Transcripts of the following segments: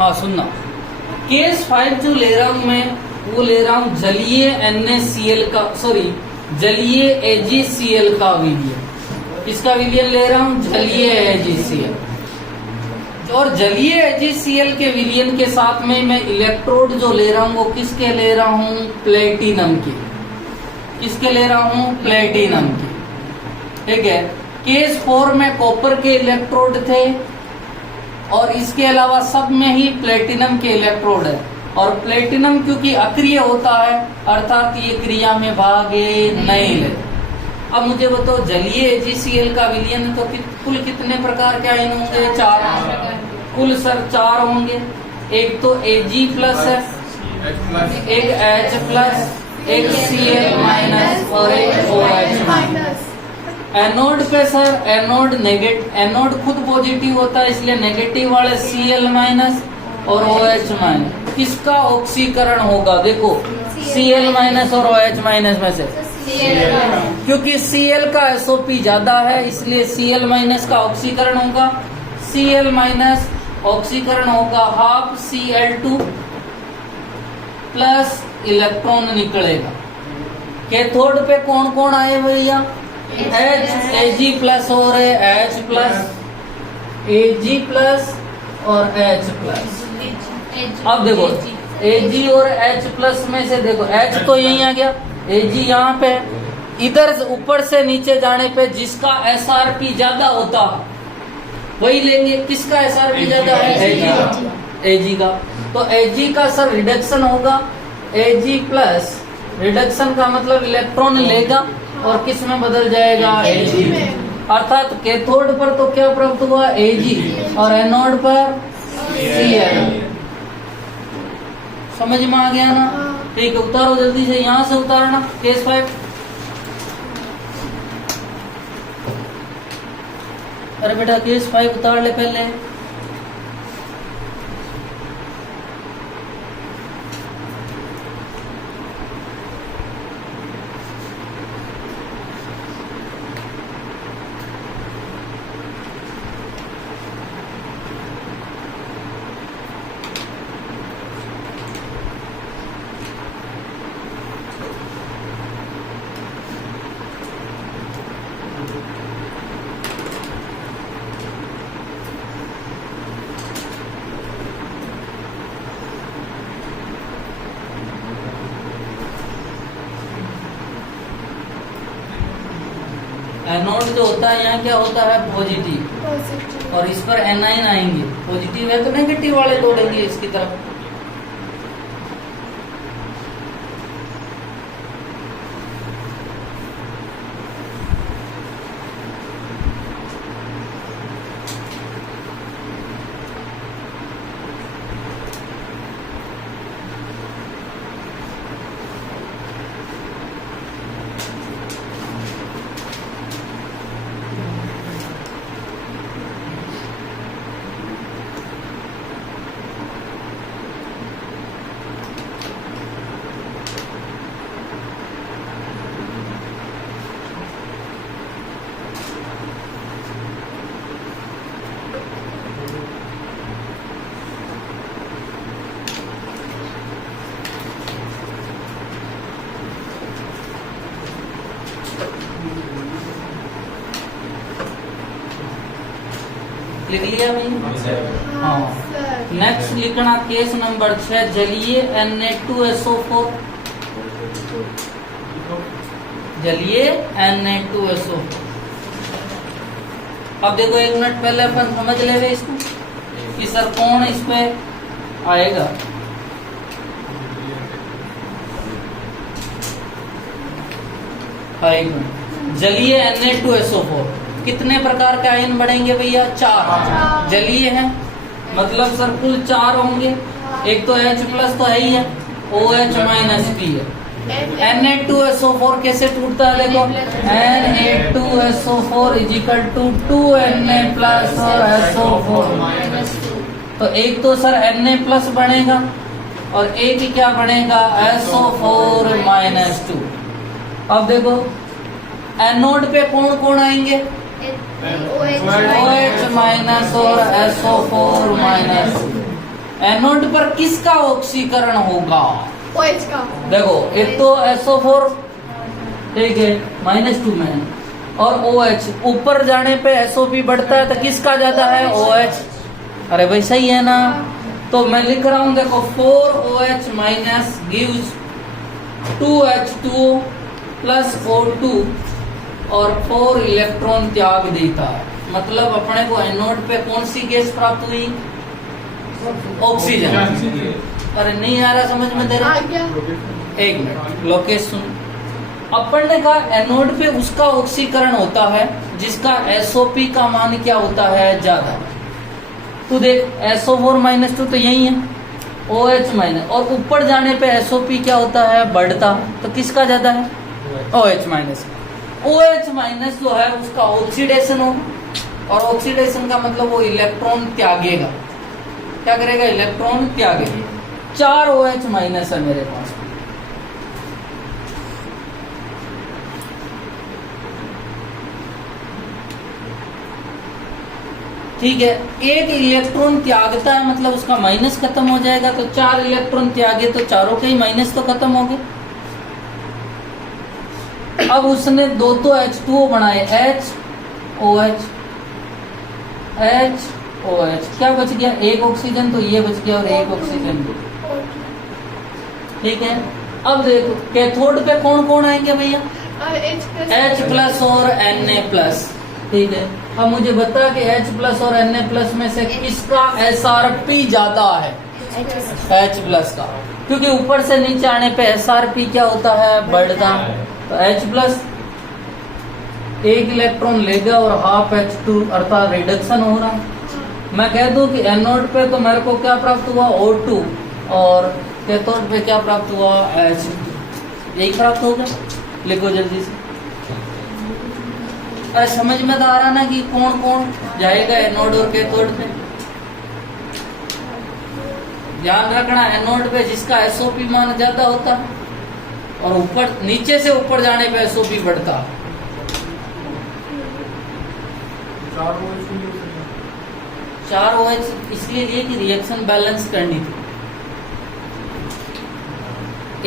हाँ सुनना, केस 5 जो ले रहा हूं मैं, वो ले रहा हूं जलीय NaCl का, सॉरी जलीय AgCl का विलयन। किसका विलयन ले रहा हूं? जलीय AgCl। और जलीय AgCl के विलयन के साथ में मैं इलेक्ट्रोड जो ले रहा हूं वो किसके ले रहा हूं? प्लेटिनम के। किसके ले रहा हूं? प्लेटिनम के। ठीक है। केस 4 में कॉपर के इलेक्ट्रोड थे और इसके अलावा सब में ही प्लेटिनम के इलेक्ट्रोड है। और प्लेटिनम क्योंकि अक्रिय होता है अर्थात ये क्रिया में भाग नहीं लेता। अब मुझे बताओ जलीय AgCl का विलयन तो कुल कितने प्रकार के आयन होंगे? 4। कुल सर 4 होंगे। एक तो Ag प्लस है, एक H प्लस, एक Cl माइनस और एक OH माइनस। एनोड पे सर एनोड खुद पॉजिटिव होता है इसलिए नेगेटिव वाले Cl माइनस और OH माइनस। किसका ऑक्सीकरण होगा? देखो Cl माइनस और OH माइनस में से क्योंकि Cl का SOP ज्यादा है इसलिए Cl माइनस का ऑक्सीकरण होगा। Cl माइनस ऑक्सीकरण होगा हाफ Cl2 प्लस इलेक्ट्रॉन निकलेगा। कैथोड पे कौन कौन आए भैया? Ag प्लस और H प्लस, Ag प्लस और H प्लस। अब देखो Ag और H प्लस में से देखो H तो यही आ गया, Ag यहाँ पे, इधर ऊपर से नीचे जाने पे जिसका SRP ज्यादा होता वही लेंगे। किसका SRP ज्यादा है? Ag का। तो Ag का सर रिडक्शन होगा Ag प्लस, रिडक्शन का मतलब इलेक्ट्रॉन लेगा और किस में बदल जाएगा? Ag। अर्थात कैथोड पर तो क्या प्राप्त हुआ? Ag और एनोड पर Cl। समझ में आ गया ना? ठीक है, उतारो जल्दी से, यहाँ से उतारना केस 5। अरे बेटा केस 5 उतार ले पहले। एनोड जो होता है यहाँ क्या होता है? पॉजिटिव। और इस पर एनाइन आएंगे, पॉजिटिव है तो नेगेटिव वाले तोड़ेंगे इसकी तरफ। लिख लिया भाई? हाँ। नेक्स्ट लिखना केस नंबर 6 जलीय Na2SO4। जलीय Na2SO4। अब देखो 1 मिनट पहले अपन समझ ले इसको कि सर कौन इस पे आएगा। जलीय Na2SO4 कितने प्रकार के आयन बढ़ेंगे भैया? 4। जलीय है मतलब सर कुल 4 होंगे। एक तो H प्लस तो है ही है, OH माइनस P है। Na2SO4 कैसे टूटता है? देखो Na2SO4 is equal to 2Na plus और SO4। तो एक तो सर Na प्लस बनेगा और एक क्या बनेगा? SO4 minus 2। अब देखो एनोड पे कौन कौन आएंगे? OH माइनस और SO4 माइनस। एनोड पर किसका ऑक्सीकरण होगा? OH का। देखो एक तो SO4 ठीक है -2 में, और OH ऊपर जाने पे SOP बढ़ता है तो किसका ज्यादा है? OH। अरे भाई सही है ना? तो मैं लिख रहा हूं देखो 4OH minus gives 2H2O plus O2 और 4 इलेक्ट्रॉन त्याग देता है। मतलब अपने को एनोड पे कौन सी गैस प्राप्त हुई? ऑक्सीजन। अरे नहीं आ रहा समझ में दे रहा? एक मिनट लोकेशन। अपन ने कहा एनोड पे उसका ऑक्सीकरण होता है जिसका SOP का मान क्या होता है? ज्यादा। तो देख SO4 -2 तो यही है, OH माइनस, और ऊपर जाने पे SOP क्या होता है? बढ़ता। तो किसका ज्यादा है? OH minus. OH माइनस जो है उसका ऑक्सीडेशन होगा, और ऑक्सीडेशन का मतलब वो इलेक्ट्रॉन त्यागेगा। क्या करेगा? इलेक्ट्रॉन त्यागेगा। 4 OH माइनस है मेरे पास। ठीक है, एक इलेक्ट्रॉन त्यागता है मतलब उसका माइनस खत्म हो जाएगा। तो 4 इलेक्ट्रॉन त्यागे तो चारों के ही माइनस तो खत्म हो गए। अब उसने दो तो H2O बनाए, HOH HOH, क्या बच गया? एक ऑक्सीजन, तो ये बच गया, और एक ऑक्सीजन। ठीक है, अब देखो कैथोड पे कौन कौन आएंगे भैया? H प्लस और Na प्लस। ठीक है, अब मुझे बता कि H प्लस और Na प्लस में से किसका SRP ज्यादा है? H प्लस का, क्योंकि ऊपर से नीचे आने पे SRP क्या होता है? बढ़ता। तो H प्लस एक इलेक्ट्रॉन लेगा और हाफ H2 अर्थात रिडक्शन हो रहा। मैं कह दूं कि एनोड पे तो मेरे को क्या प्राप्त हुआ? O2, और कैथोड पे क्या प्राप्त हुआ? H2। यही प्राप्त होगा। लिखो जल्दी से। अरे समझ में तो आ रहा ना कि कौन कौन जाएगा एनोड और कैथोड पे? ध्यान रखना एनोड पे जिसका SOP मान ज्यादा होता, और ऊपर नीचे से ऊपर जाने पे SOP बढ़ता। 4 OH इसलिए लिए कि रिएक्शन बैलेंस करनी थी।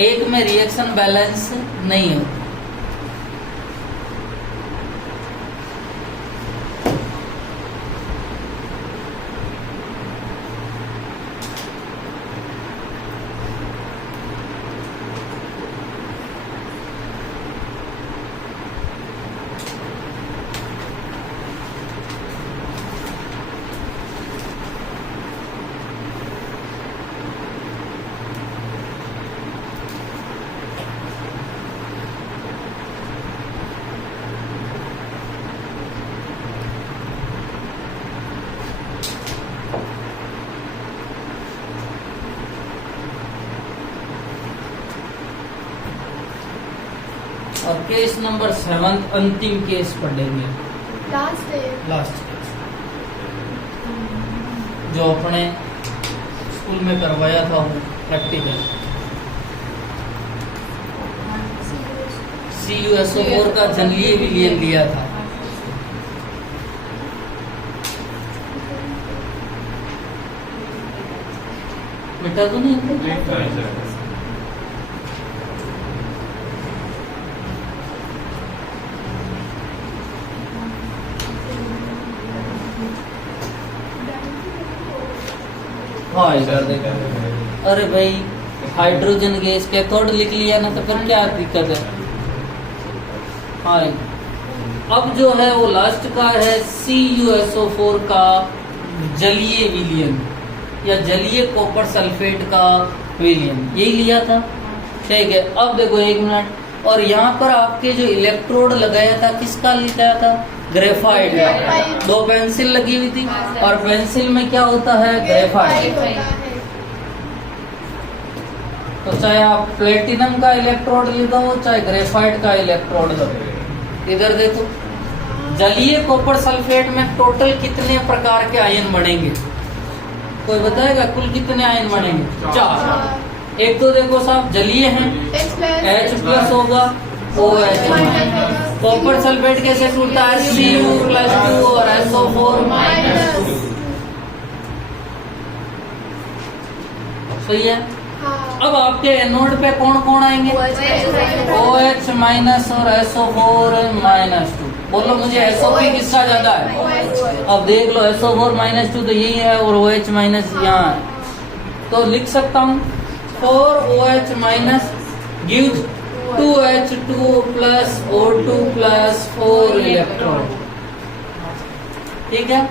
एक में रिएक्शन बैलेंस नहीं होता। और केस नंबर 7 अंतिम केस पढ़ेंगे, लास्ट केस जो अपने स्कूल में करवाया था वो प्रैक्टिकल। CuSO4 का जलीय विलयन लिया था। मिटा तो नहीं? हाँ इधर देखा। अरे भाई हाइड्रोजन गैस कैथोड लिख लिया ना, तो फिर क्या दिक्कत है? हाँ अब जो है वो लास्ट का है CuSO4 का जलीय विलयन या जलीय कॉपर सल्फेट का विलयन, यही लिया था। ठीक है, अब देखो एक मिनट, और यहाँ पर आपके जो इलेक्ट्रोड लगाया था किसका लगाया था? ग्रेफाइट का। 2 पेंसिल लगी हुई थी, और पेंसिल में क्या होता है? ग्रेफाइट। तो चाहे आप प्लेटिनम का इलेक्ट्रोड लगाओ चाहे ग्रेफाइट का इलेक्ट्रोड लगाओ। इधर देखो जलीय कॉपर सल्फेट में टोटल कितने प्रकार के आयन बनेंगे? कोई बताएगा कुल कितने आयन बनेंगे? 4। एक तो देखो साहब जलीय हैं, H प्लस होगा, OH माइनस। कॉपर सल्फेट कैसे टूटता है? Cu+2 और SO4 माइनस। सही है। हाँ। अब आपके एनोड पे कौन कौन आएंगे? OH माइनस और SO4-2। बोलो मुझे SO3 किसका ज्यादा है? अब देख लो SO4-2 तो यही है और OH माइनस यहाँ है, तो लिख सकता हूँ 4OH minus gives 2H2 plus O2 plus 4 electron. ठीक है।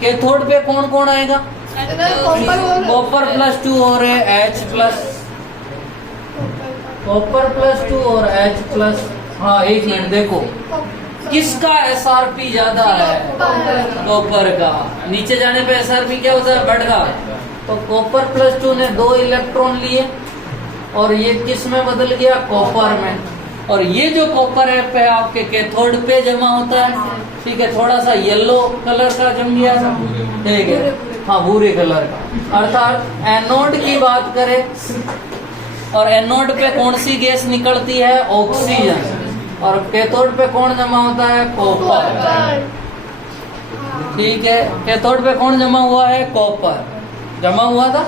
कैथोड पे कौन कौन आएगा? कॉपर प्लस 2 और H प्लस, कॉपर प्लस 2 और H प्लस। हाँ एक मिनट देखो, किसका SRP ज्यादा है? कॉपर का। नीचे जाने पे SRP क्या होता है? बढ़ रहा। तो कॉपर प्लस 2 ने 2 इलेक्ट्रॉन लिए और ये किस में बदल गया? कॉपर में। और ये जो कॉपर है पे आपके कैथोड पे जमा होता है। ठीक है, थोड़ा सा येलो कलर का जम गया था, ठीक है, हाँ भूरे कलर का। अर्थात एनोड की बात करें और एनोड पे कौन सी गैस निकलती है? ऑक्सीजन। और कैथोड पे कौन जमा होता है? कॉपर। ठीक है, कैथोड पे कौन जमा हुआ है? कॉपर जमा हुआ था।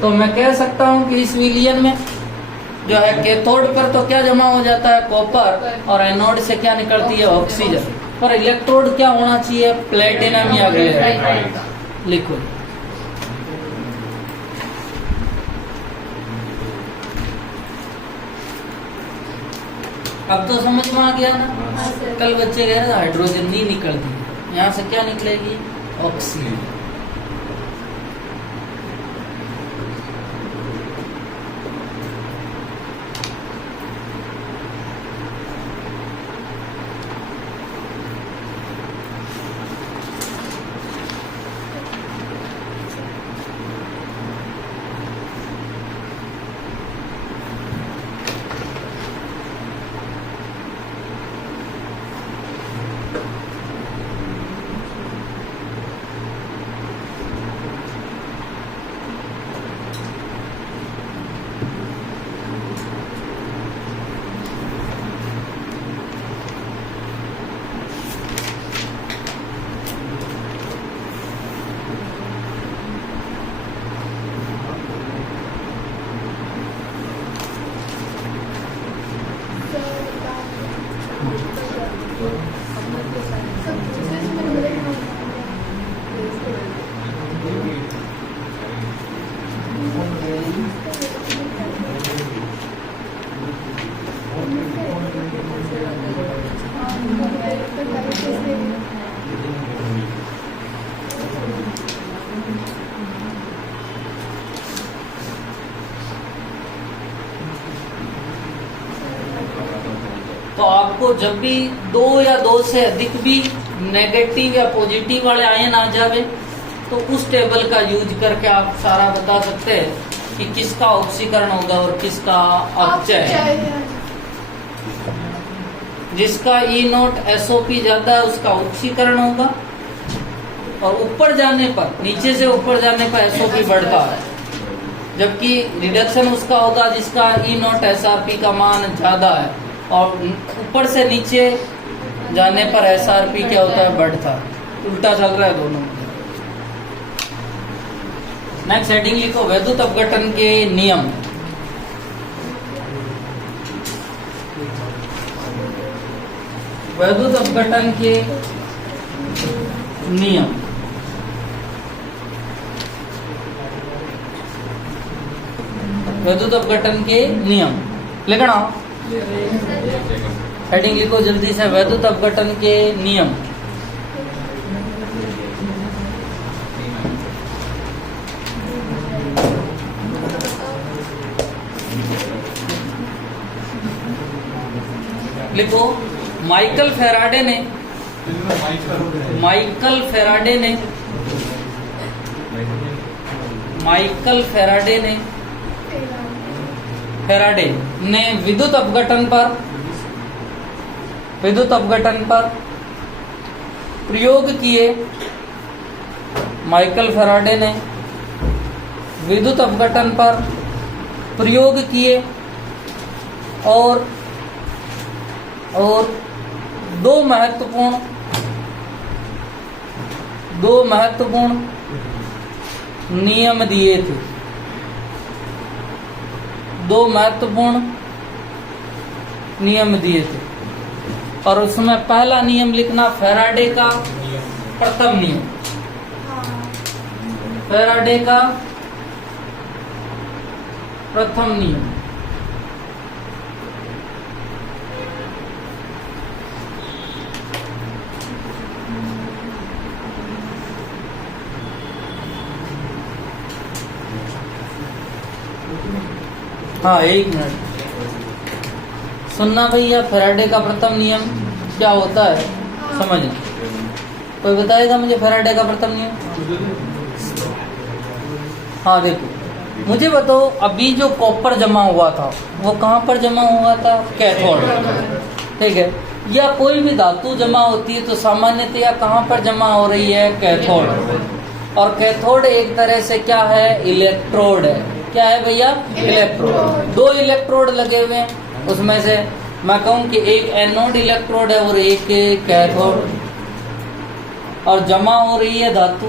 तो मैं कह सकता हूँ कि इस विलियन में जो है कैथोड पर तो क्या जमा हो जाता है? कॉपर। और एनोड से क्या निकलती है? ऑक्सीजन। पर इलेक्ट्रोड क्या होना चाहिए? प्लेटिनम या ग्रेफाइट। लिखो। अब तो समझ में आ गया ना? कल बच्चे कह रहे थे हाइड्रोजन नहीं निकलती, यहाँ से क्या निकलेगी? ऑक्सीजन। तो आपको जब भी 2 या 2 से अधिक भी नेगेटिव या पॉजिटिव वाले आयन आ जावे तो उस टेबल का यूज करके आप सारा बता सकते हैं कि किसका ऑक्सीकरण होगा और किसका अपचय। जिसका E0 SO3 ज्यादा है उसका ऑक्सीकरण होगा और ऊपर जाने पर, नीचे से ऊपर जाने पर SO3 बढ़ता है, जबकि रिडक्शन उसका होगा जिसका E0 SRP का मान ज्यादा है और ऊपर से नीचे जाने पर SRP क्या होता है? बढ़ता है। उल्टा चल रहा है दोनों। नेक्स्ट हेडिंग लिखो, वैद्युत अपघटन के नियम। वैद्युत अपघटन के नियम। वैद्युत अपघटन के नियम लिखना। हेडिंग लिखो जल्दी से, वैद्युत अपघटन के नियम। लिखो, माइकल फेराडे ने विद्युत अपघटन पर प्रयोग किए। माइकल फेराडे ने विद्युत अपघटन पर प्रयोग किए और दो महत्वपूर्ण नियम दिए थे। दो महत्वपूर्ण नियम दिए थे और उसमें पहला नियम लिखना फैराडे का प्रथम नियम, फैराडे का प्रथम नियम। हाँ, एक मिनट सुनना भैया, फैराडे का प्रथम नियम क्या होता है समझना। कोई बताएगा मुझे फैराडे का प्रथम नियम? हाँ देखो, मुझे बताओ, अभी जो कॉपर जमा हुआ था वो कहाँ पर जमा हुआ था? कैथोड, ठीक है। या कोई भी धातु जमा होती है तो सामान्यतया कहाँ पर जमा हो रही है? कैथोड। और कैथोड एक तरह से क्या है? इलेक्ट्रोड है। क्या है भैया? इलेक्ट्रोड। दो इलेक्ट्रोड लगे हुए हैं, उसमें से मैं कहूँ कि एक एनोड इलेक्ट्रोड है और एक कैथोड, और जमा हो रही है धातु,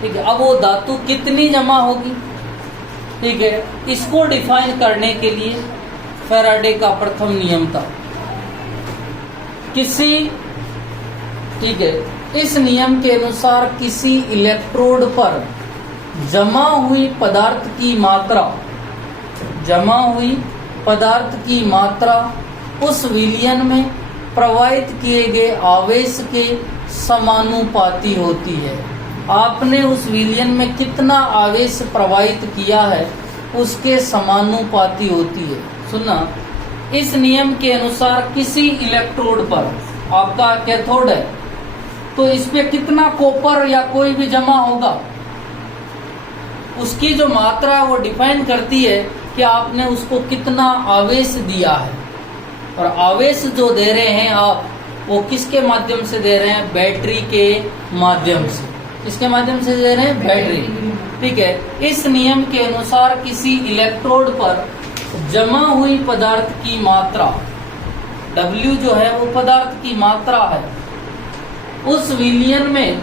ठीक है। अब वो धातु कितनी जमा होगी, ठीक है, इसको डिफाइन करने के लिए फैराडे का प्रथम नियम था किसी, ठीक है, इस नियम के अनुसार किसी इलेक्ट्रोड पर जमा हुई पदार्थ की मात्रा, जमा हुई पदार्थ की मात्रा उस विलयन में प्रवाहित किए गए आवेश के समानुपाती होती है। आपने उस विलयन में कितना आवेश प्रवाहित किया है उसके समानुपाती होती है। सुनना, इस नियम के अनुसार किसी इलेक्ट्रोड पर, आपका कैथोड है तो इस पे कितना कॉपर या कोई भी जमा होगा, उसकी जो मात्रा है वो डिफाइन करती है कि आपने उसको कितना आवेश दिया है। और आवेश जो दे रहे हैं आप, वो किसके माध्यम से दे रहे हैं? बैटरी के माध्यम से। किसके माध्यम से दे रहे हैं? बैटरी, ठीक है। इस नियम के अनुसार किसी इलेक्ट्रोड पर जमा हुई पदार्थ की मात्रा, W जो है वो पदार्थ की मात्रा है, उस विलयन में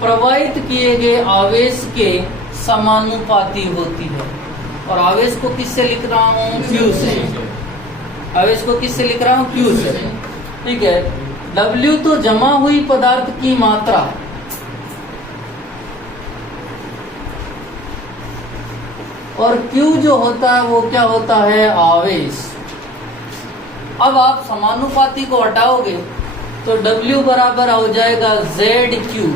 प्रवाहित किए गए आवेश के समानुपाती होती है। और आवेश को किससे लिख रहा हूँ? Q से। आवेश को किससे लिख रहा हूँ? Q से, ठीक है। W तो जमा हुई पदार्थ की मात्रा, और Q जो होता है वो क्या होता है? आवेश। अब आप समानुपाती को हटाओगे तो W बराबर हो जाएगा ZQ।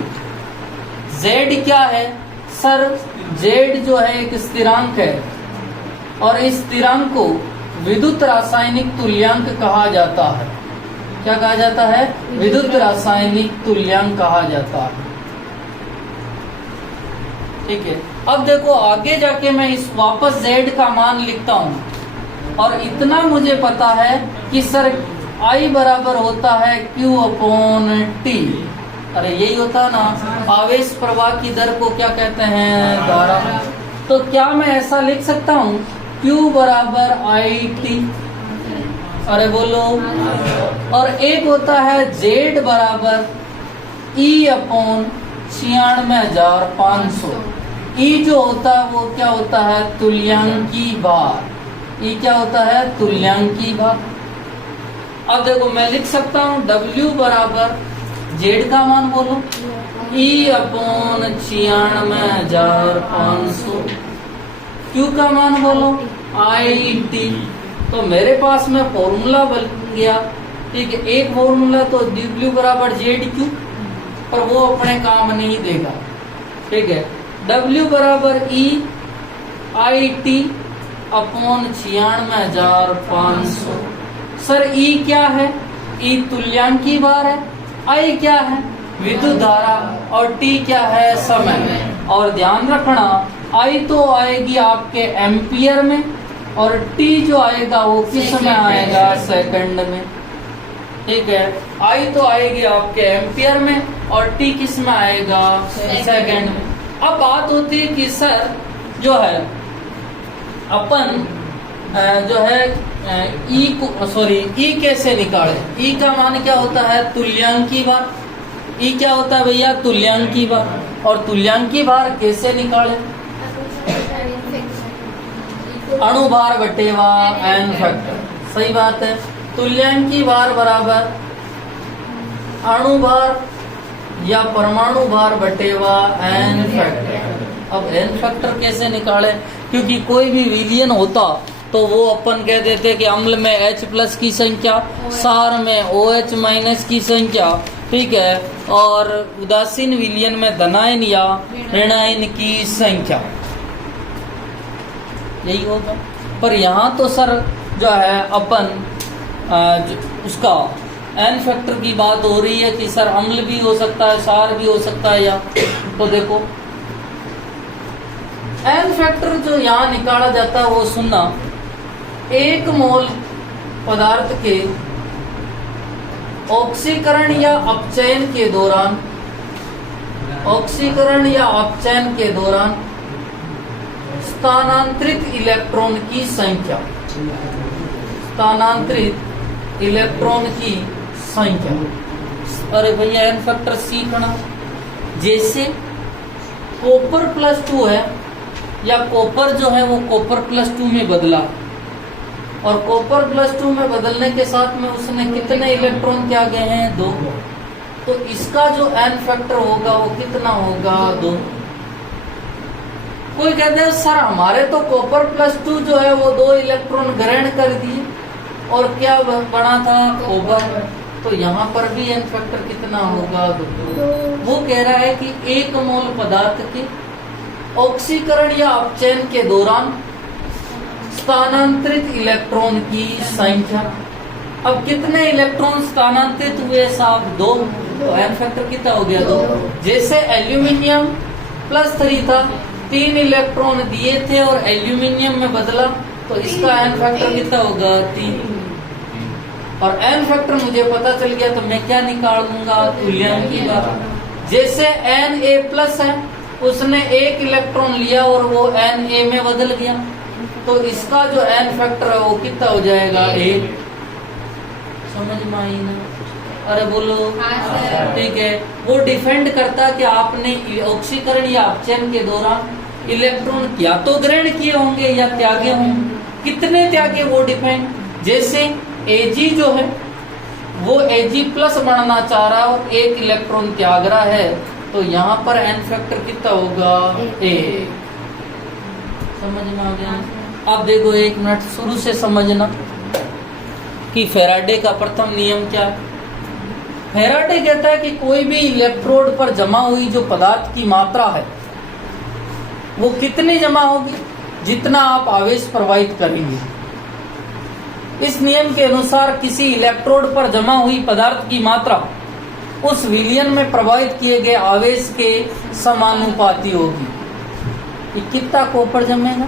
Z क्या है सर? Z जो है एक स्थिरांक है, और इस स्थिरांक को विद्युत रासायनिक तुल्यांक कहा जाता है। क्या कहा जाता है? विद्युत रासायनिक तुल्यांक कहा जाता है, ठीक है। अब देखो, आगे जाके मैं इस वापस Z का मान लिखता हूँ, और इतना मुझे पता है कि सर I बराबर होता है Q/T। अरे यही होता है ना, आवेश प्रवाह की दर को क्या कहते हैं? धारा। तो क्या मैं ऐसा लिख सकता हूँ Q बराबर IT? अरे बोलो। और एक होता है Z बराबर E/96,500। E जो होता है वो क्या होता है? तुल्यांकी भार। E क्या होता है? तुल्यांकी भार। अब देखो, मैं लिख सकता हूँ W बराबर Z का मान बोलो E/96,500, Q का मान बोलो IT। तो मेरे पास में फॉर्मूला बन गया, ठीक है। एक फॉर्मूला तो W बराबर ZQ, पर वो अपने काम नहीं देगा, ठीक है। W बराबर EIT/96,500। सर E क्या है? E तुल्यांकी भार है, I क्या है? विद्युत धारा, और T क्या है? समय। और ध्यान रखना, I तो आएगी आपके एम्पियर में, और T जो आएगा वो किस में आएगा? सेकंड में, ठीक है। I तो आएगी आपके एम्पियर में, और T किस में आएगा? सेकंड में। अब बात होती है कि सर जो है अपन जो है E कैसे निकाले? E का मान क्या होता है? तुल्यांकी भार। E क्या होता है भैया? तुल्यांकी भार। और तुल्यांकी भार कैसे निकाले? अणु भार बटेवा एन फैक्टर, सही बात है। तुल्यांकी भार बराबर अणु भार या परमाणु भार बटेवा एन फैक्टर। अब एन फैक्टर कैसे निकालें, क्योंकि कोई भी विलयन होता तो वो अपन कह देते कि अम्ल में H प्लस की संख्या, सार में OH माइनस की संख्या, ठीक है, और उदासीन विलयन में धनायन या ऋणायन की संख्या, यही होगा। पर यहाँ तो सर जो है अपन उसका एन फैक्टर की बात हो रही है कि सर अम्ल भी हो सकता है, सार भी हो सकता है, या तो देखो एन फैक्टर जो यहाँ निकाला जाता है वो सुनना, 1 मोल पदार्थ के ऑक्सीकरण या अपचयन के दौरान, ऑक्सीकरण या अपचयन के दौरान स्थानांतरित इलेक्ट्रॉन की संख्या, स्थानांतरित इलेक्ट्रॉन की संख्या। अरे भैया एन फैक्टर सीखना, जैसे कॉपर प्लस 2 है, या कॉपर जो है वो कॉपर प्लस 2 में बदला, और कॉपर प्लस 2 में बदलने के साथ में उसने कितने इलेक्ट्रॉन क्या गए हैं, 2। तो इसका जो एन फैक्टर होगा वो कितना होगा, 2। कोई कहते हैं सर हमारे तो कॉपर प्लस 2 जो है वो 2 इलेक्ट्रॉन ग्रहण कर दिए और क्या बना था, कॉपर। तो यहाँ पर भी एन फैक्टर कितना होगा, 2। वो कह रहा है कि 1 मोल पदार्थ के ऑक्सीकरण या अपचयन के दौरान स्थानांतरित इलेक्ट्रॉन की संख्या। अब कितने इलेक्ट्रॉन स्थानांतरित हुए साहब, 2। तो एन फैक्टर कितना हो गया, 2। जैसे एल्यूमिनियम प्लस 3 था, 3 इलेक्ट्रॉन दिए थे और एल्यूमिनियम में बदला, तो इसका एन फैक्टर कितना होगा, 3। और एन फैक्टर मुझे पता चल गया तो मैं क्या निकाल दूंगा, तुल्यांकी भार। जैसे Na प्लस है, उसने 1 इलेक्ट्रॉन लिया और वो Na में बदल गया, तो इसका जो एन फैक्टर है वो कितना हो जाएगा, 1। समझ में आई ना, अरे बोलो, ठीक है। वो डिपेंड करता है कि आपने ऑक्सीकरण या अपचयन के दौरान इलेक्ट्रॉन या तो ग्रहण किए होंगे या त्यागे होंगे, कितने त्यागे वो डिपेंड। जैसे Ag जो है वो Ag प्लस बनना चाह रहा है और 1 इलेक्ट्रॉन त्याग रहा है, तो यहाँ पर एन फैक्टर कितना होगा, 1। समझ में आ गया। अब देखो 1 मिनट शुरू से समझना कि फैराडे का प्रथम नियम क्या है। फैराडे कहता है कि कोई भी इलेक्ट्रोड पर जमा हुई जो पदार्थ की मात्रा है वो कितनी जमा होगी, जितना आप आवेश प्रवाहित करेंगे। इस नियम के अनुसार किसी इलेक्ट्रोड पर जमा हुई पदार्थ की मात्रा उस विलयन में प्रवाहित किए गए आवेश के समानुपाती होगी। ये कितना कॉपर जमेगा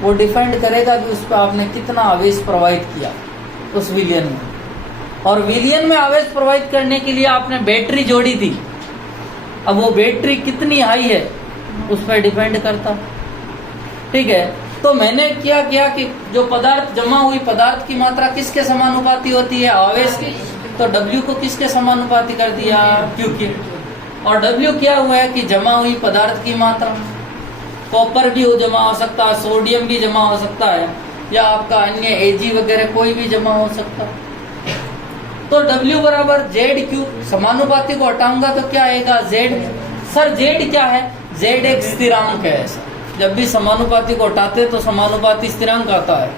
वो डिपेंड करेगा कि उस पर आपने कितना आवेश प्रवाहित किया उस विलयन में। और विलयन में आवेश प्रवाहित करने के लिए आपने बैटरी जोड़ी थी, अब वो बैटरी कितनी हाई है उस पर डिपेंड करता, ठीक है। तो मैंने क्या किया कि जो पदार्थ जमा हुई पदार्थ की मात्रा किसके समानुपाती होती है, आवेश की, तो W को किसके समानुपाती कर दिया, Q के। और W क्या हुआ है कि जमा हुई पदार्थ की मात्रा, कॉपर भी जमा हो सकता है, सोडियम भी जमा हो सकता है, या आपका अन्य Ag वगैरह कोई भी जमा हो सकता है। तो W बराबर ZQ, समानुपाती को हटाऊंगा तो क्या आएगा, Z। सर Z क्या है, Z एक स्थिरांक है। जब भी समानुपाती को हटाते तो समानुपाती स्थिरांक आता है,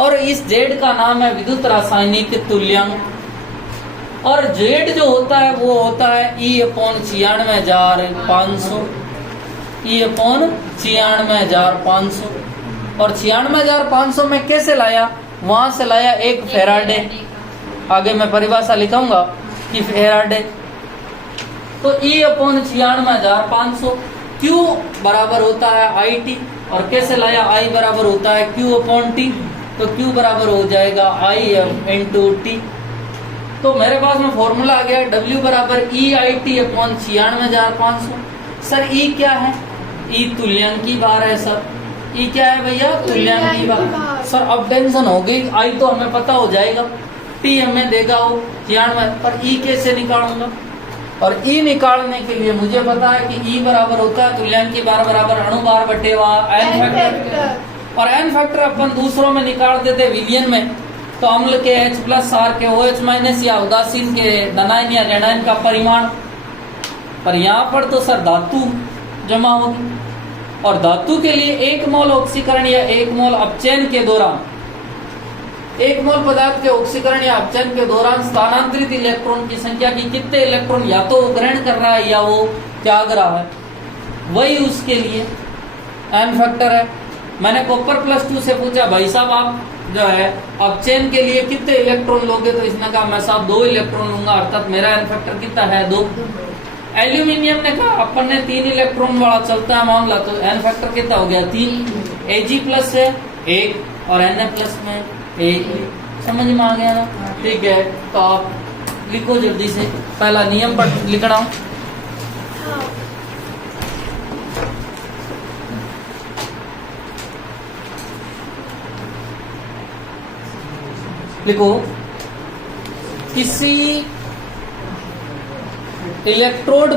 और इस Z का नाम है विद्युत रासायनिक तुल्यांक। और Z जो होता है वो होता है E/96,500, E/96,500। और 96,500 में कैसे लाया, वहां से लाया एक फैराडे। आगे मैं परिभाषा लिखाऊंगा कि फैराडे, तो E/96,500 Q बराबर होता है IT, और कैसे लाया, I बराबर होता है Q/T, तो Q बराबर हो जाएगा I/T। तो मेरे पास में फॉर्मूला आ गया, W बराबर EIT/96,500। सर E क्या है, E तुल्यांकी भार है सर। E क्या है भैया, तुल्यांकी भार। सर अब टेंशन हो गई, I तो हमें पता हो जाएगा, T हमें देगा वो 96, पर E कैसे निकालूंगा। और E निकालने के लिए मुझे पता है कि E बराबर होता है तुल्यांकी भार बराबर अणु भार बटेवा एन फैक्टर। और एन फैक्टर अपन दूसरों में निकाल देते विलियन में, तो अम्ल के H प्लस आर के OH माइनस या उदासीन के धनायन या ऋणायन का परिमाण। पर यहाँ पर तो सर धातु जमा होगी, और धातु के लिए 1 मोल ऑक्सीकरण या 1 मोल अपचयन के दौरान, 1 मोल पदार्थ के ऑक्सीकरण या अपचयन के दौरान स्थानांतरित इलेक्ट्रॉन की संख्या की कितने इलेक्ट्रॉन या तो वो ग्रहण कर रहा है या वो त्याग रहा है, वही उसके लिए एन फैक्टर है। मैंने कॉपर +2 से पूछा भाई साहब आप जो है अपचयन के लिए कितने इलेक्ट्रॉन लोगे, तो इसने कहा मैं साहब 2 इलेक्ट्रॉन लूंगा, अर्थात मेरा एन फैक्टर कितना है 2। एल्यूमिनियम ने कहा अपन ने 3 इलेक्ट्रॉन वाला चलता है मामला, तो एन फैक्टर कितना हो गया 3। Ag प्लस है 1 और Na प्लस में 1। समझ में आ गया ना? ठीक है, तो आप लिखो जल्दी से, पहला नियम पर लिखना। लिखो, किसी इलेक्ट्रोड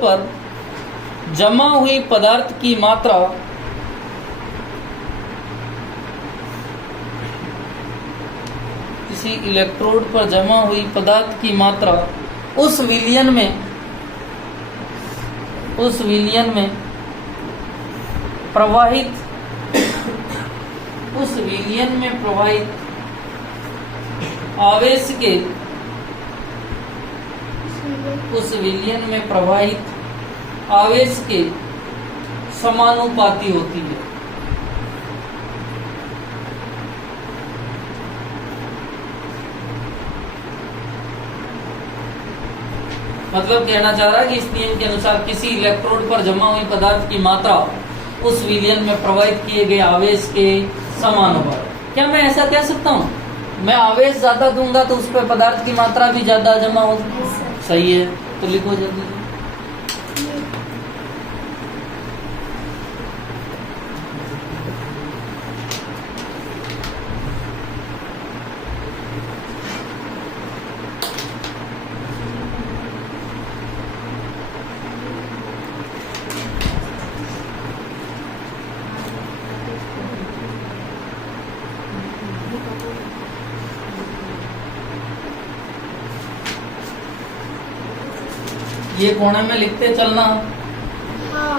पर जमा हुई पदार्थ की मात्रा किसी इलेक्ट्रोड पर जमा हुई पदार्थ की मात्रा उस विलियन में प्रवाहित आवेश के समानुपाती होती है। मतलब कहना चाह रहा है कि इस नियम के अनुसार किसी इलेक्ट्रोड पर जमा हुई पदार्थ की मात्रा उस विलियन में प्रवाहित किए गए आवेश के समानुपाती। क्या मैं ऐसा कह सकता हूँ, मैं आवेश ज्यादा दूंगा तो उस पर पदार्थ की मात्रा भी ज्यादा जमा होगी? सही है, तो लिखो जल्दी। ये कोने में लिखते चलना। हाँ।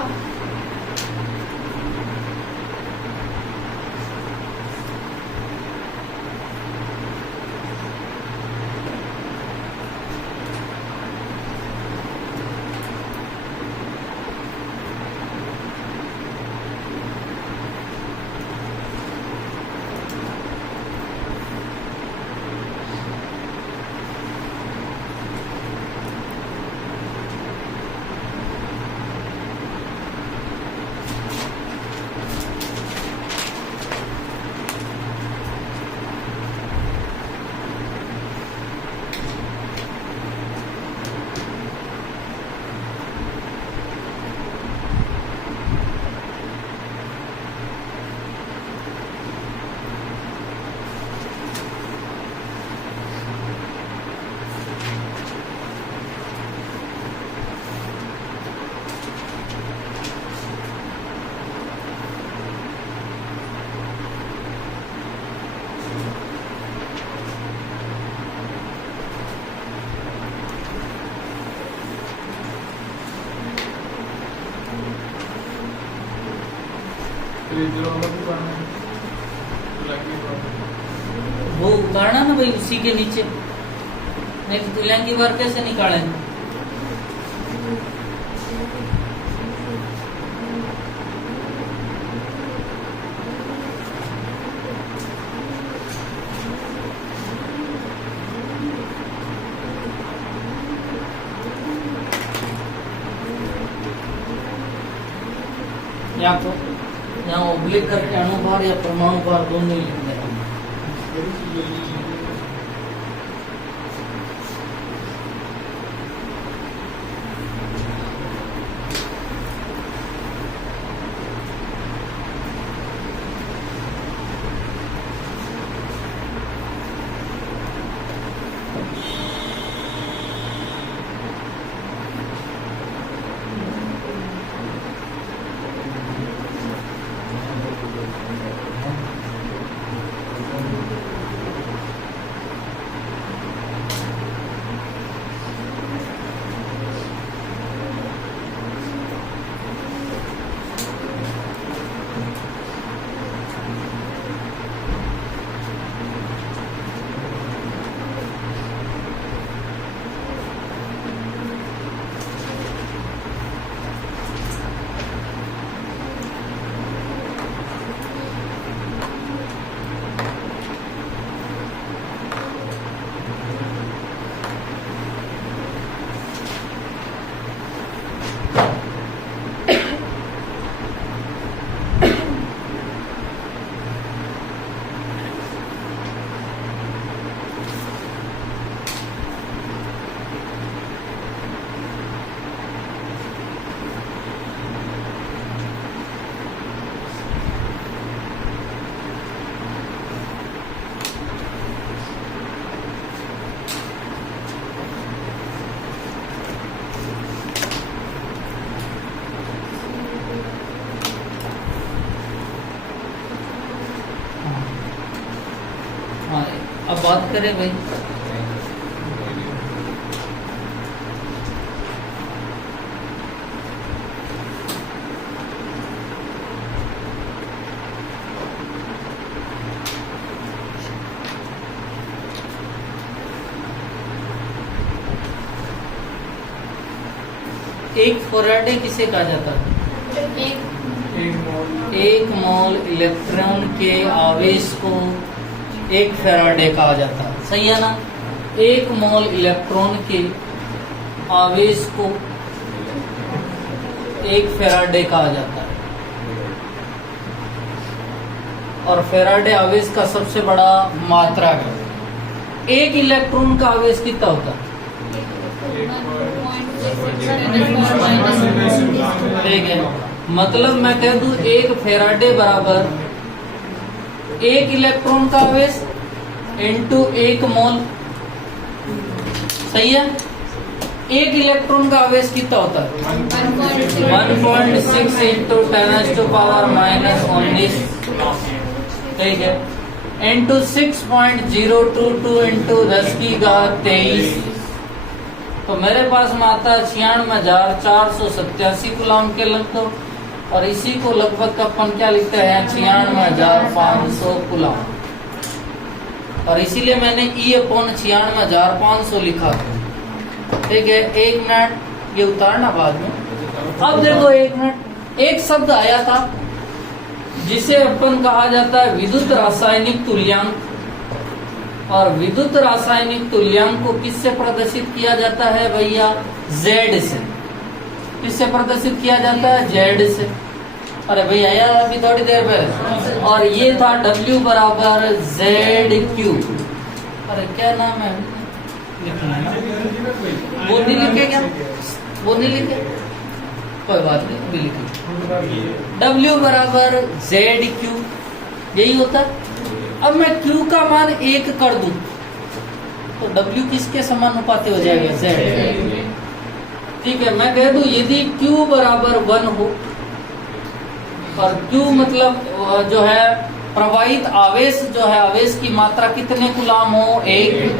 वो उतारना ना भाई उसी के नीचे, नहीं तो तुल्यांकी बार कैसे निकालेंगे? या तो यहाँ ऑब्लिक करके अणुभार या परमाणु भार दोनों ही लिखते हैं। अब बात करें भाई, एक फैराडे किसे कहा जाता है? एक मोल इलेक्ट्रॉन के आवेश को एक फैराडे कहा जाता है, सही है ना। एक मोल इलेक्ट्रॉन के आवेश को एक फैराडे कहा जाता है। और फैराडे आवेश का सबसे बड़ा मात्रक है। एक इलेक्ट्रॉन का आवेश कितना होता है? ठीक है, मतलब मैं कह दूं एक फैराडे बराबर एक इलेक्ट्रॉन का आवेश इनटू एक मोल, सही है। एक इलेक्ट्रॉन का आवेश कितना होता है? 1.6 इंटू 10⁻⁻⁻⁰, ठीक है, इंटू 6.022 इंटू 10⁻23। तो मेरे पास में आता है 96,487 कूलम के लगभग, और इसी को लगभग अपन क्या लिखते हैं? 96,500 कूलम। और इसीलिए मैंने E अपॉन 96,500 लिखा, ठीक है। 1 मिनट ये उतारना बाद में। अब देखो 1 मिनट, एक शब्द आया था जिसे अपन कहा जाता है विद्युत रासायनिक तुल्यांक। और विद्युत रासायनिक तुल्यांक को किससे प्रदर्शित किया जाता है भैया? Z से। किससे प्रदर्शित किया जाता है? Z से। अरे भैया आया अभी थोड़ी देर पहले। और ये था W बराबर ZQ। अरे क्या नाम है? लिखना है ना? वो नहीं लिखे क्या? वो नहीं लिखे, कोई बात नहीं, अभी लिखे। W बराबर ZQ, यही होता है। अब मैं Q का मान 1 कर दूं तो W किसके समानुपाती हो जाएगा? Z। ठीक है, मैं कह दूं यदि Q बराबर 1 हो, और Q मतलब जो है प्रवाहित आवेश, जो है आवेश की मात्रा कितने कूलम हो? 1।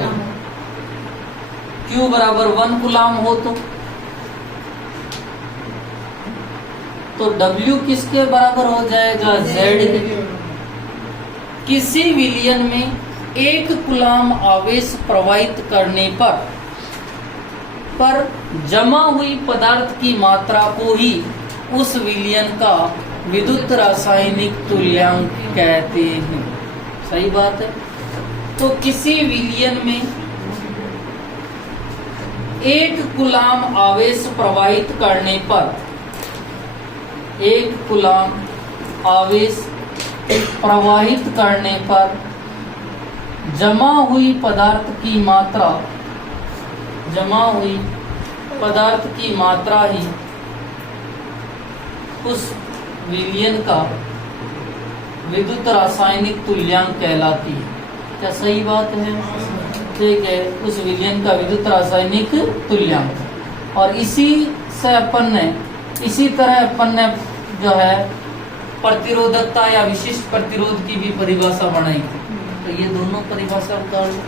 Q बराबर 1 कूलम हो तो W किसके बराबर हो जाएगा? Z। किसी विलयन में 1 कूलम आवेश प्रवाहित करने पर जमा हुई पदार्थ की मात्रा को ही उस विलयन का विद्युत रासायनिक तुल्यांक कहते हैं। सही बात है। तो किसी विलयन में 1 कूलम आवेश प्रवाहित करने पर 1 कूलम आवेश प्रवाहित करने पर जमा हुई पदार्थ की मात्रा ही उस विलयन का विद्युत रासायनिक तुल्यांक कहलाती है। क्या सही बात है? ठीक है, उस विलयन का विद्युत रासायनिक तुल्यांक। और इसी तरह अपन ने जो है प्रतिरोधकता या विशिष्ट प्रतिरोध की भी परिभाषा बनाई। तो ये दोनों परिभाषा उतार लो।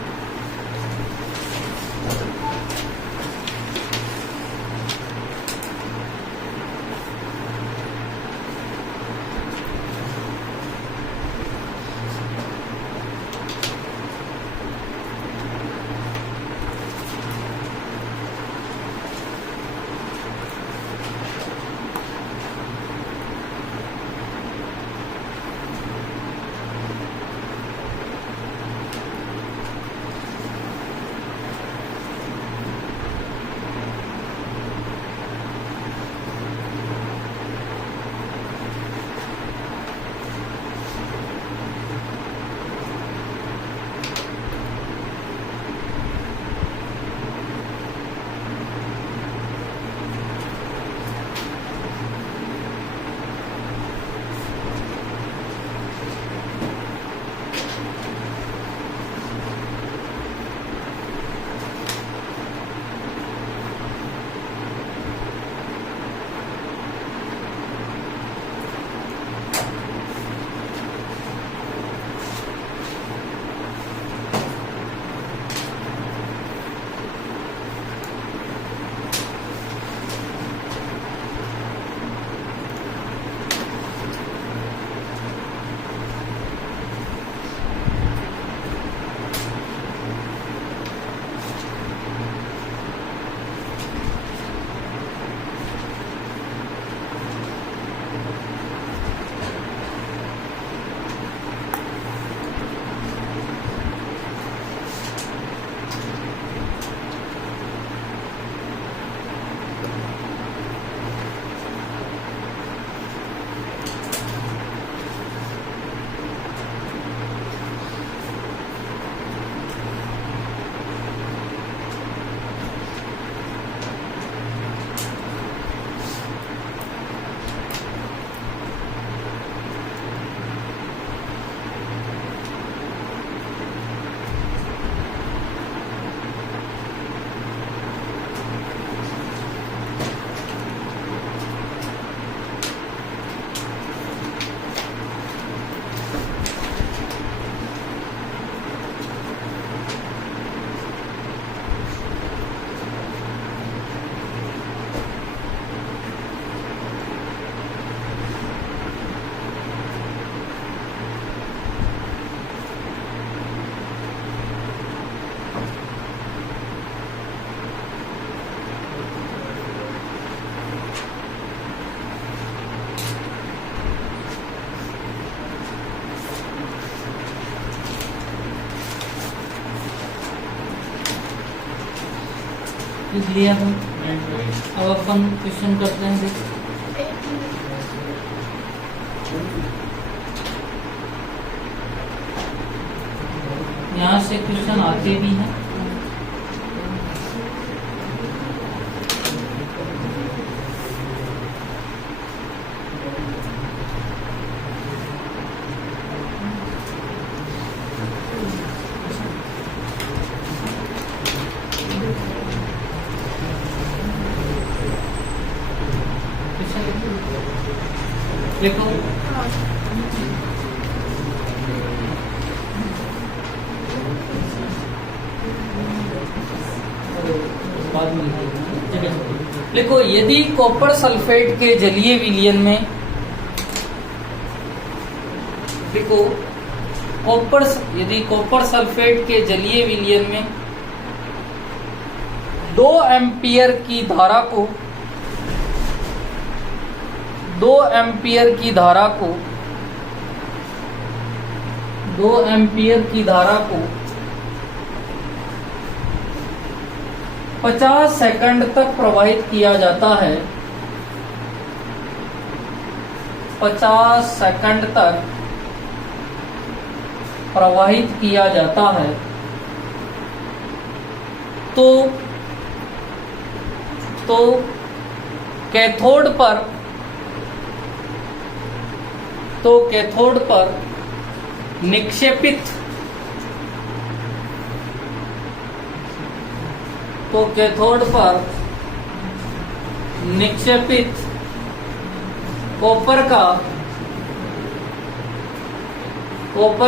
लिख लिया था। अब अपन क्वेश्चन करते हैं। देख यहाँ से क्वेश्चन आते भी हैं। देखो देखो, यदि कॉपर सल्फेट के जलीय विलयन में, देखो यदि कॉपर सल्फेट के जलीय विलयन में 2 एम्पियर की धारा को 2 एम्पियर की धारा को 2 एम्पियर की धारा को 50 सेकंड तक प्रवाहित किया जाता है। 50 सेकंड तक प्रवाहित किया जाता है तो कैथोड पर निक्षेपित कॉपर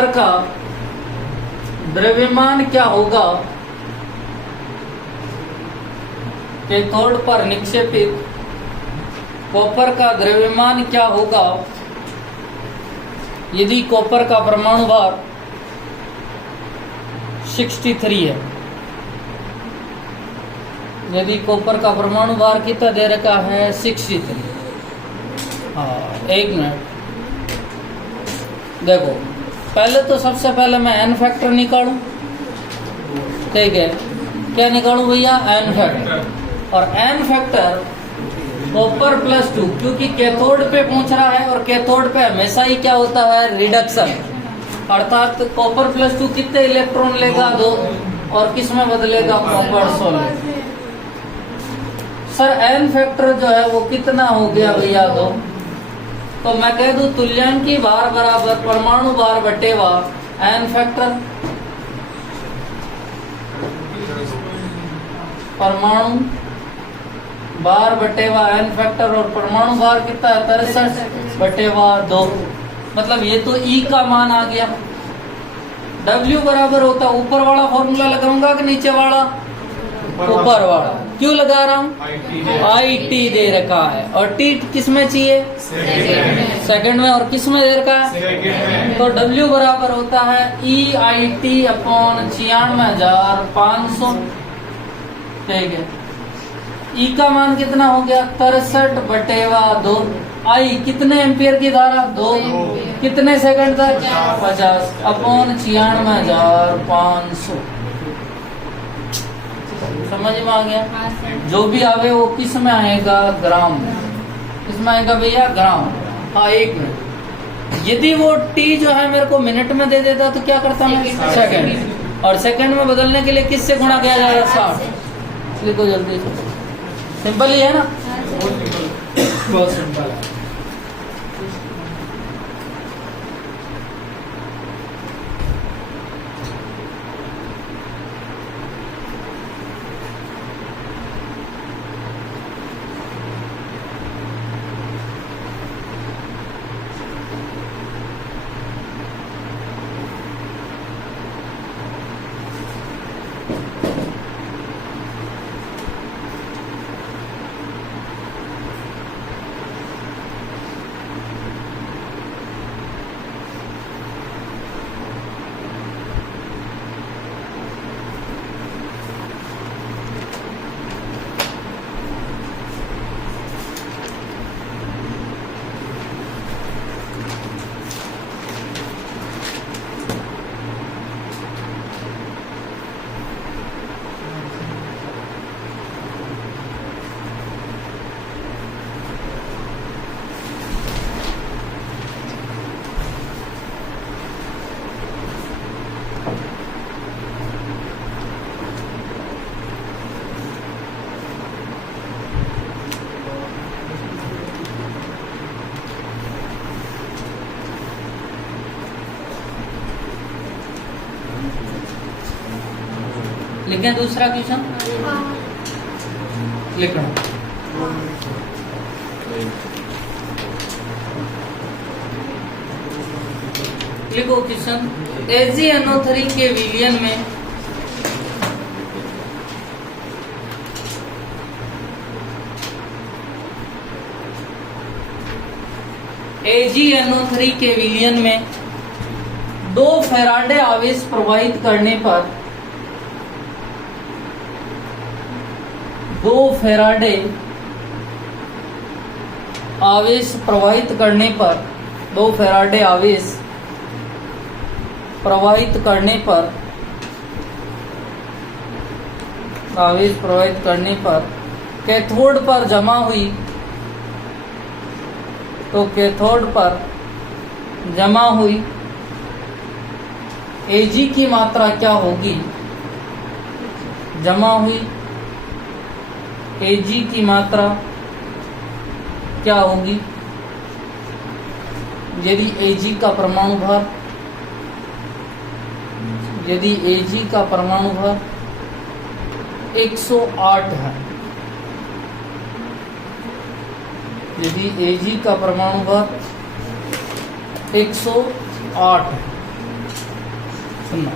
का द्रव्यमान क्या होगा? कैथोड पर निक्षेपित कॉपर का द्रव्यमान क्या होगा यदि कॉपर का परमाणु भार 63 है? यदि कॉपर का परमाणु भार कितना दे रखा है? 63। हाँ, 1 मिनट। देखो, पहले तो सबसे पहले मैं एन फैक्टर निकालूं। ठीक है, क्या निकालूं भैया? N factor. और एन फैक्टर कॉपर +2, क्योंकि कैथोड पे पहुंच रहा है और कैथोड पे हमेशा ही क्या होता है? रिडक्शन। अर्थात कॉपर +2 कितने इलेक्ट्रॉन लेगा? 2। और किस में बदलेगा? कॉपर 16। सर एन फैक्टर जो है वो कितना हो गया भैया? 2। तो मैं कह दूं तुल्यांकी भार बराबर परमाणु भार बटेवा एन फैक्टर। परमाणु भार बटेवा एन फैक्टर, और परमाणु भार कितना है? 63 बटेवा 2। मतलब ये तो ई का मान आ गया। W बराबर होता, ऊपर वाला फॉर्मूला लगाऊंगा कि नीचे वाला? ऊपर वाला। क्यों लगा रहा हूँ? IT दे रखा है, और T किस में चाहिए? सेकंड में। और किस में दे रखा है? तो W बराबर होता है EIT अपॉन 96,500। ठीक है, E का मान कितना हो गया? 63 बटेवा 2। I कितने एम्पियर की धारा? 2। कितने सेकंड तक? 50 अपॉन 96,500। समझ में आ गया? जो भी आवे वो किस में आएगा? ग्राम में। किस में आएगा भैया? ग्राम। हाँ, 1 मिनट। यदि वो T जो है मेरे को मिनट में दे देता तो क्या करता मैं? सेकंड। और सेकंड में बदलने के लिए किससे गुणा किया जाएगा? 60। लिखो जल्दी से। सिंपल ही है ना? बहुत सिंपल है। लिखें दूसरा क्वेश्चन, लिखना। लिखो क्वेश्चन, AgNO3 के विलयन में AgNO3 के विलयन में 2 फैराडे आवेश प्रवाहित करने पर 2 फैराडे आवेश प्रवाहित करने पर 2 फैराडे आवेश प्रवाहित करने पर कैथोड पर जमा हुई, तो कैथोड पर जमा हुई Ag की मात्रा क्या होगी? जमा हुई Ag की मात्रा क्या होगी? यदि Ag का परमाणु भार 108 है, यदि Ag का परमाणु भार 108 है, सुनना,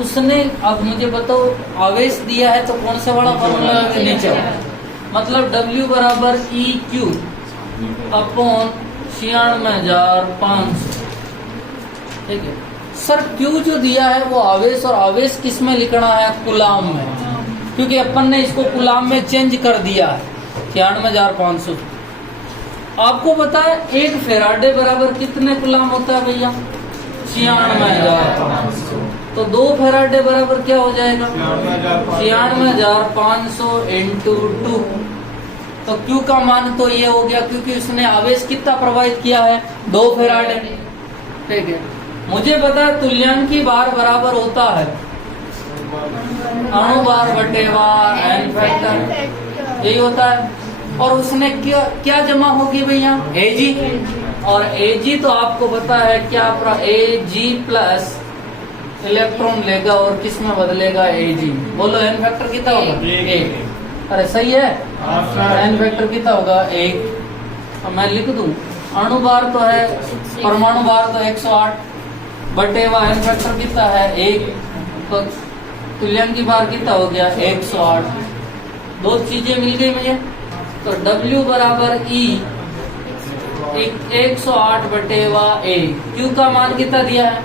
उसने, अब मुझे बताओ आवेश दिया है तो कौन सा वाला फॉर्मूला नीचे, मतलब W बराबर EQ अपॉन 96,500, ठीक है सर। Q जो दिया है वो आवेश, और आवेश किस में लिखना है? कूलाम में, क्योंकि अपन ने इसको कूलाम में चेंज कर दिया है 96,500। आपको पता है 1 फेराडे बराबर कितने कूलाम होता है भैया? 96,500। तो 2 फेराडे बराबर क्या हो जाएगा? 96,500 इंटू 2। तो Q का मान तो ये हो गया, क्योंकि उसने आवेश कितना प्रवाहित किया है? 2 फेराडे, ठीक है। मुझे पता है तुल्यांकी भार बराबर होता है अणु भार बटे एन फैक्टर, यही होता है। और उसने क्या जमा होगी भैया? Ag, और Ag तो आपको पता है क्या? Ag प्लस इलेक्ट्रॉन लेगा और किस में बदलेगा? Ag। बोलो एन फैक्टर कितना होगा? 1। अरे सही है, एन फैक्टर कितना होगा? 1। तो मैं लिख दूं अणु भार तो है, परमाणु भार तो 108 बटे एन फैक्टर कितना है? 1। तो तुल्यांकी भार कितना हो गया? 108। 2 चीजें मिल गई मुझे। तो W बराबर E 108 बटे 1। Q का मान कितना दिया है?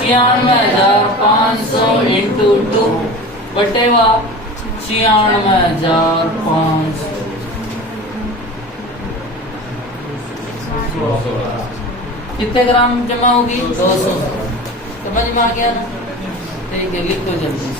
96,500 इंटू 2 बटे 96,500। कितने ग्राम जमा होगी? 200। समझ में आ गया ना? ठीक है, लिखो जल्दी।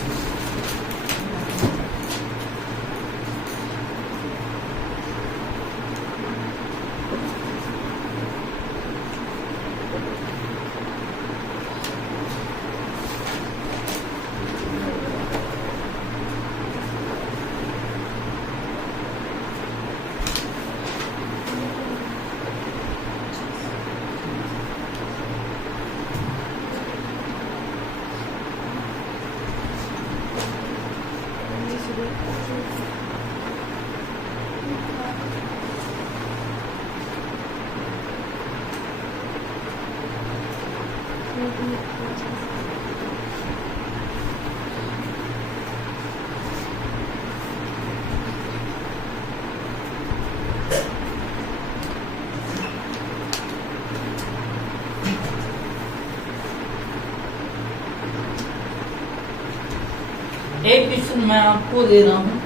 एक क्वेश्चन मैं आपको दे रहा हूं,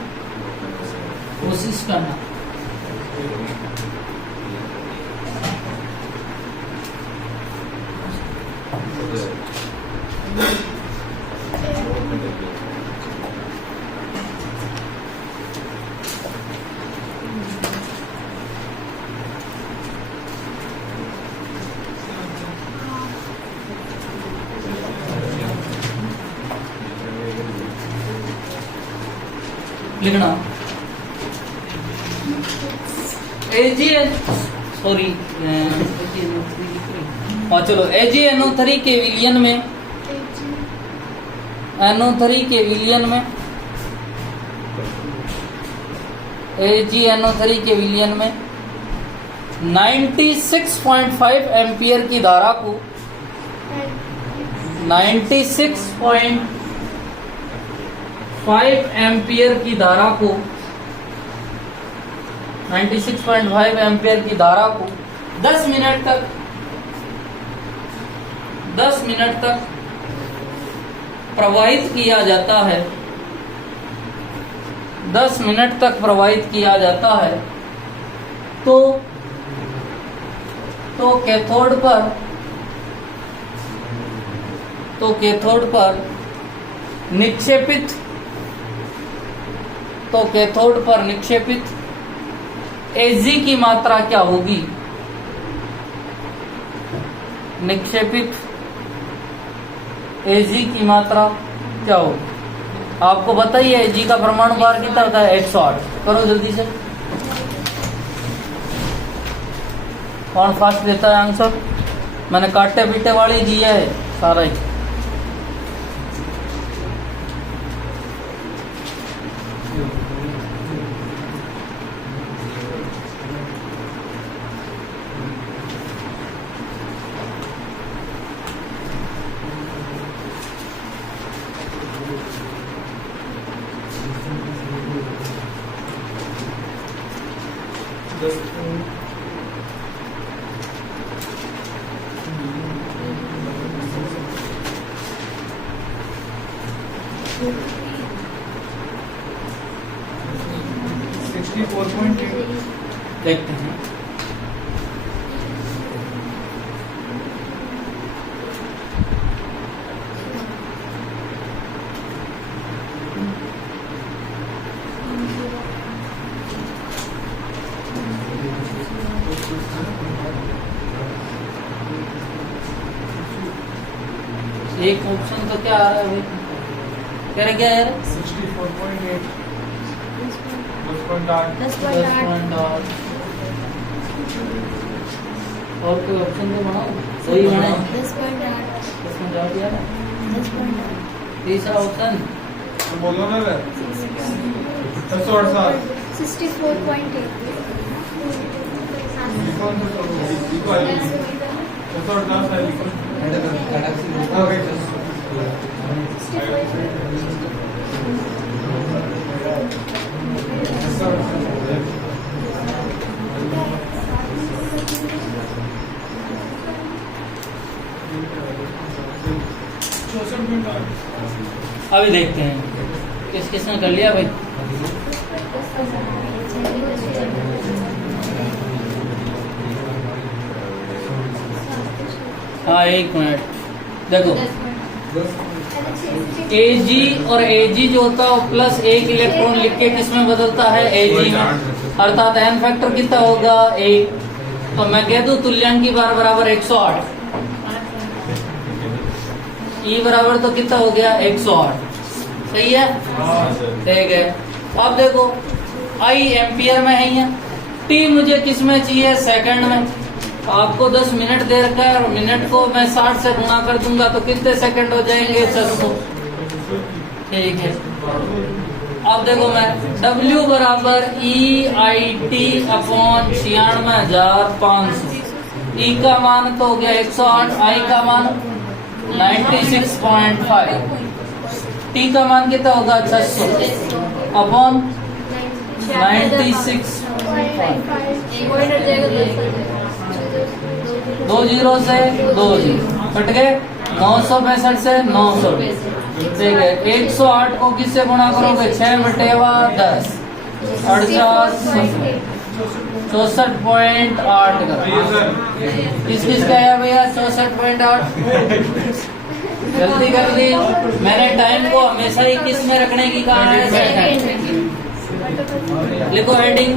कोशिश करना। लिखना चलो AgNO3 के विलयन में NO3 के विलयन में AgNO3 के विलयन में 96.5 एम्पियर की धारा को 96.5 एम्पियर की धारा को 96.5 एम्पियर की धारा को 10 मिनट तक प्रवाहित किया जाता है। 10 मिनट तक प्रवाहित किया जाता है तो कैथोड पर निक्षेपित Ag की मात्रा क्या होगी? निक्षेपित Ag की मात्रा क्या होगी? आपको बताइए Ag का परमाणु भार कितना होता है? 108। करो जल्दी से, कौन फास्ट देता है आंसर? मैंने काटे पीटे वाली दिया है सारा ही। देखते हैं। एक ऑप्शन तो क्या आ रहा है भाई? क्या है? 64.8 और कोई ऑप्शन तो बनाओ, वही बनाओ। 10.8 तीसरा ऑप्शन बोलो ना। 64.8। अभी देखते हैं किस किसने कर लिया भाई। हाँ, एक मिनट देखो। Ag और Ag जो होता है वो प्लस एक इलेक्ट्रॉन लिख के किसमें बदलता है? Ag में। अर्थात n फैक्टर कितना होगा? 1। तो मैं कह दूं तुल्यांकी बार बराबर 108। E बराबर तो कितना हो गया? 108। सही है, ठीक है। अब देखो I एम्पियर में है, T मुझे किस में चाहिए? सेकंड में। आपको 10 मिनट दे रखा है और मिनट को मैं 60 से गुणा कर दूंगा तो कितने सेकंड हो जाएंगे? 600। ठीक है। अब देखो मैं W बराबर EIT अपॉन 96,500। E का मान तो हो गया 108, I का मान 96.5, T का मान कितना होगा? 600 अपॉन 96.5। 2 जीरो से 2 जीरो कट गए। 965 से 900। ठीक है। 108 को किससे गुणा करोगे? 6/10 64.8 किस का है भैया? 64.8। जल्दी कर दी। मैंने टाइम को हमेशा ही किस में रखने की कहा है? सेकंड। लिखो हेडिंग।